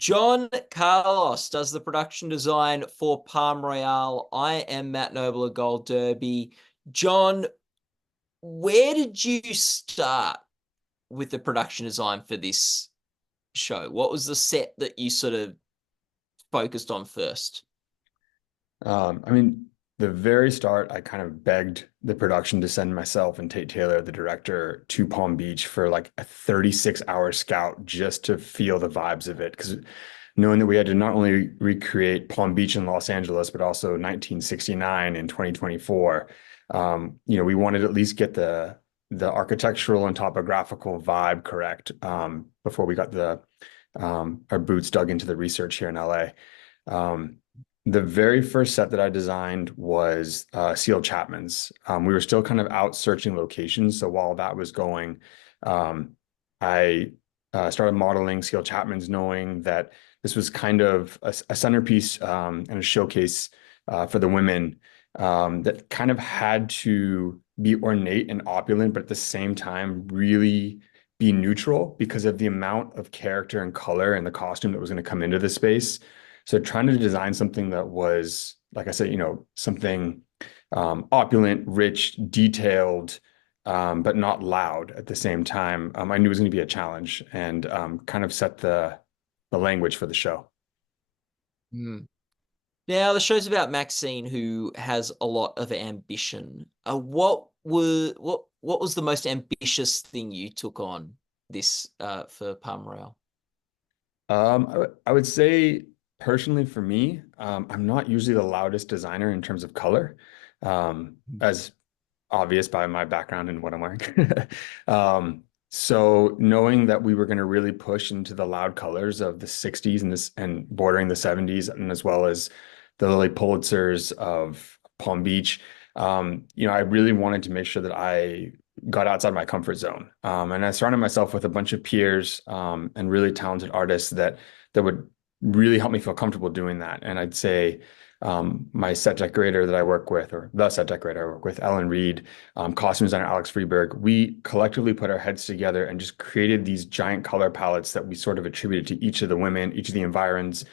Jon Carlos does the production design for Palm Royale. I am Matt Noble of Gold Derby. John, where did you start with the production design for this show? What was the set that you sort of focused on first? I mean, the very start, I kind of begged the production to send myself and Tate Taylor, the director, to Palm Beach for like a 36-hour scout just to feel the vibes of it. Because knowing that we had to not only recreate Palm Beach in Los Angeles, but also 1969 and 2024, we wanted to at least get the architectural and topographical vibe correct before we got our boots dug into the research here in LA. The very first set that I designed was Seal Chapman's. We were still kind of out searching locations. So while that was going, I started modeling Seal Chapman's, knowing that this was kind of a centerpiece and a showcase for the women that kind of had to be ornate and opulent, but at the same time really be neutral because of the amount of character and color and the costume that was going to come into the space. So trying to design something that was, like I said, something opulent, rich, detailed, but not loud at the same time, I knew it was going to be a challenge and kind of set the language for the show. Hmm. Now, the show's about Maxine, who has a lot of ambition. What was the most ambitious thing you took on this for Palm Royale? I would say personally for me, I'm not usually the loudest designer in terms of color, as obvious by my background and what I'm wearing. So knowing that we were going to really push into the loud colors of the 60s and bordering the 70s, and as well as the Lilly Pulitzers of Palm Beach, I really wanted to make sure that I got outside my comfort zone. And I surrounded myself with a bunch of peers and really talented artists that would really help me feel comfortable doing that. And I'd say my set decorator that I work with, or the set decorator I work with, Ellen Reed, costume designer Alex Freeberg, we collectively put our heads together and just created these giant color palettes that we sort of attributed to each of the women, each of the environs,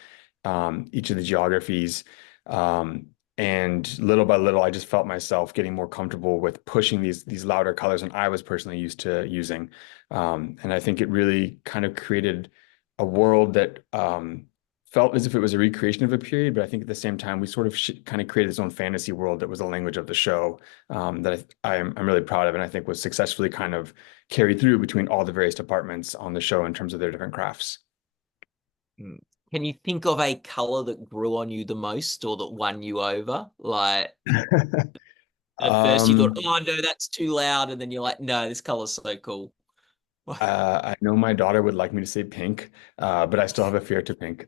each of the geographies. And little by little, I just felt myself getting more comfortable with pushing these louder colors than I was personally used to using. And I think it really kind of created a world that felt as if it was a recreation of a period, but I think at the same time, we sort of kind of created this own fantasy world that was the language of the show that I'm really proud of, and I think was successfully kind of carried through between all the various departments on the show in terms of their different crafts. Mm. Can you think of a color that grew on you the most or that won you over? Like at first you thought, Um, oh no, that's too loud, and then you're like, no, this color's so cool. I know my daughter would like me to say pink, but I still have a fear to pink.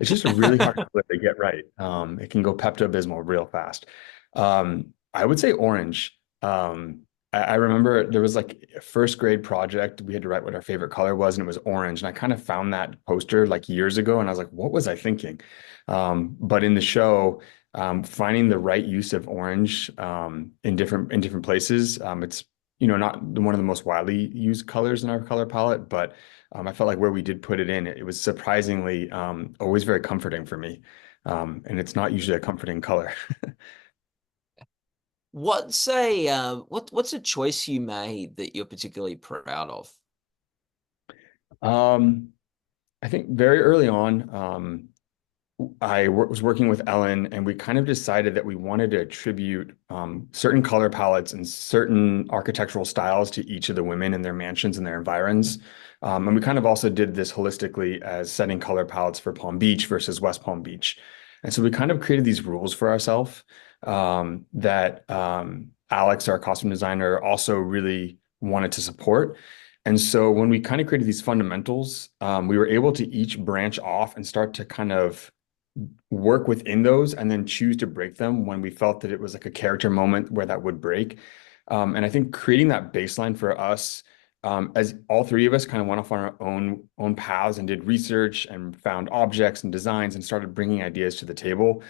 It's just a really hard color to get right. It can go Pepto-Bismol real fast. I would say orange. I remember there was like a first grade project. We had to write what our favorite color was, and it was orange. And I kind of found that poster like years ago, and I was like, what was I thinking? But in the show, finding the right use of orange in different places, it's not one of the most widely used colors in our color palette, but I felt like where we did put it in, it was surprisingly always very comforting for me. And it's not usually a comforting color. What's a choice you made that you're particularly proud of? Um, I think very early on, was working with Ellen, and we kind of decided that we wanted to attribute certain color palettes and certain architectural styles to each of the women in their mansions and their environs. And we kind of also did this holistically as setting color palettes for Palm Beach versus West Palm Beach. And so we kind of created these rules for ourselves that Alex, our costume designer, also really wanted to support. And so when we kind of created these fundamentals, we were able to each branch off and start to kind of work within those and then choose to break them when we felt that it was like a character moment where that would break. And I think creating that baseline for us, as all three of us kind of went off on our own paths and did research and found objects and designs and started bringing ideas to the table.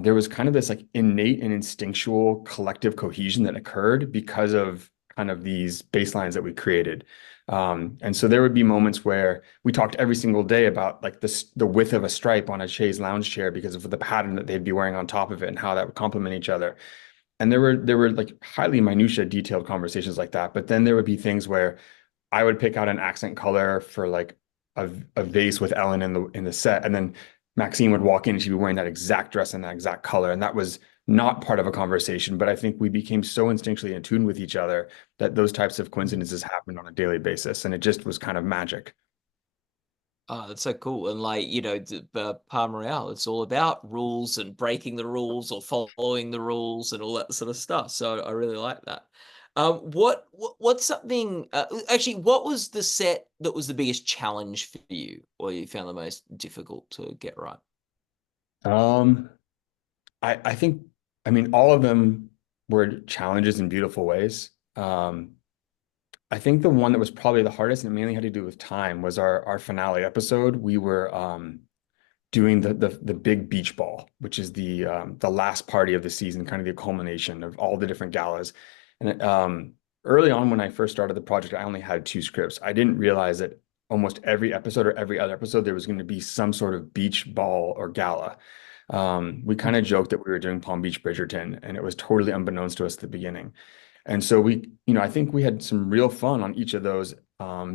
There was kind of this like innate and instinctual collective cohesion that occurred because of kind of these baselines that we created. And so there would be moments where we talked every single day about like the width of a stripe on a chaise lounge chair because of the pattern that they'd be wearing on top of it and how that would complement each other. And there were like highly minutia detailed conversations like that. But then there would be things where I would pick out an accent color for like a vase with Ellen in the set, and then Maxine would walk in and she'd be wearing that exact dress and that exact color, and that was not part of a conversation. But I think we became so instinctually in tune with each other that those types of coincidences happened on a daily basis, and it just was kind of magic. Oh, that's so cool. And like, the Palm Royale, it's all about rules and breaking the rules or following the rules and all that sort of stuff. So I really like that. What's something, actually, what was the set that was the biggest challenge for you or you found the most difficult to get right? Um, I think, I mean, all of them were challenges in beautiful ways. I think the one that was probably the hardest, and it mainly had to do with time, was our finale episode. We were doing the big beach ball, which is the last party of the season, kind of the culmination of all the different galas. And early on, when I first started the project, I only had two scripts. I didn't realize that almost every episode or every other episode there was going to be some sort of beach ball or gala. We kind of joked that we were doing Palm Beach Bridgerton, and it was totally unbeknownst to us at the beginning. And so I think we had some real fun on each of those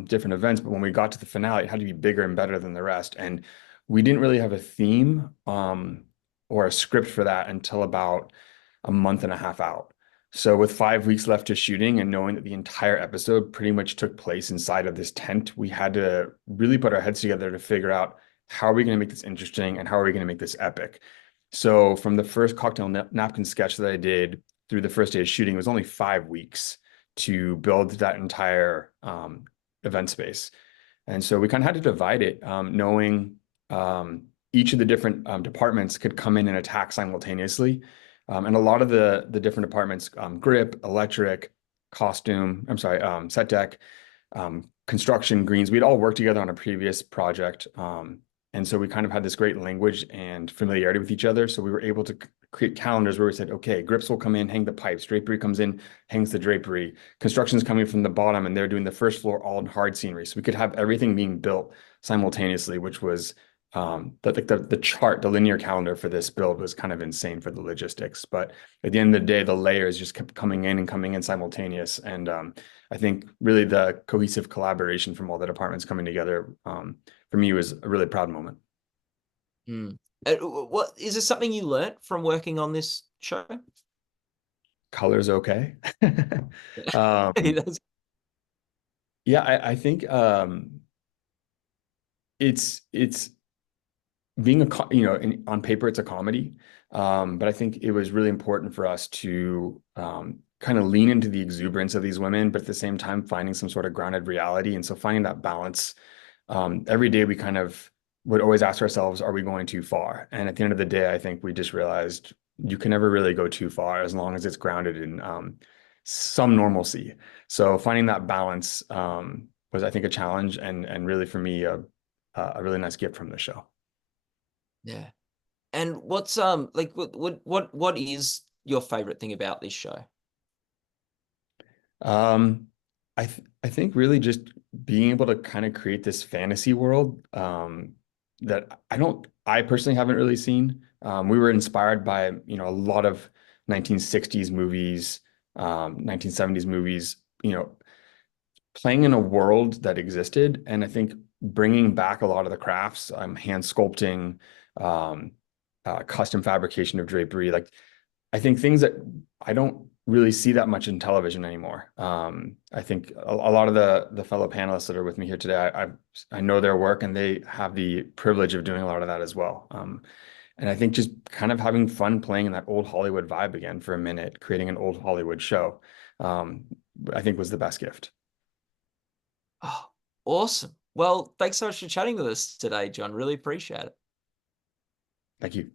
different events. But when we got to the finale, it had to be bigger and better than the rest. And we didn't really have a theme or a script for that until about a month and a half out. So with 5 weeks left to shooting and knowing that the entire episode pretty much took place inside of this tent, we had to really put our heads together to figure out how are we going to make this interesting and how are we going to make this epic. So from the first cocktail napkin sketch that I did through the first day of shooting, it was only 5 weeks to build that entire event space. And so we kind of had to divide it, knowing each of the different departments could come in and attack simultaneously. And a lot of the different departments, grip, electric, costume, I'm sorry, set deck, construction, greens, we'd all worked together on a previous project. And so we kind of had this great language and familiarity with each other. So we were able to create calendars where we said, okay, grips will come in, hang the pipes, drapery comes in, hangs the drapery, construction's coming from the bottom, and they're doing the first floor all in hard scenery. So we could have everything being built simultaneously, which was the chart, the linear calendar for this build was kind of insane for the logistics. But at the end of the day, the layers just kept coming in simultaneous. And I think really the cohesive collaboration from all the departments coming together for me was a really proud moment. Mm. What is there something you learnt from working on this show? Color's okay. um, That's- yeah, I think it's being on paper it's a comedy, but I think it was really important for us to kind of lean into the exuberance of these women, but at the same time finding some sort of grounded reality. And so finding that balance, every day we kind of would always ask ourselves, are we going too far? And at the end of the day, I think we just realized you can never really go too far as long as it's grounded in some normalcy. So finding that balance was, I think, a challenge and really for me a really nice gift from the show. yeah. And what's like what is your favorite thing about this show? Um, I think really just being able to kind of create this fantasy world that I personally haven't really seen. We were inspired by, a lot of 1960s movies, 1970s movies, playing in a world that existed. And I think bringing back a lot of the crafts, hand sculpting, um, custom fabrication of drapery, like I think things that I don't really see that much in television anymore. I think a lot of the fellow panelists that are with me here today, I know their work and they have the privilege of doing a lot of that as well. And I think just kind of having fun playing in that old Hollywood vibe again for a minute, creating an old Hollywood show, I think was the best gift. Oh, awesome. Well, thanks so much for chatting with us today, John. Really appreciate it. Thank you.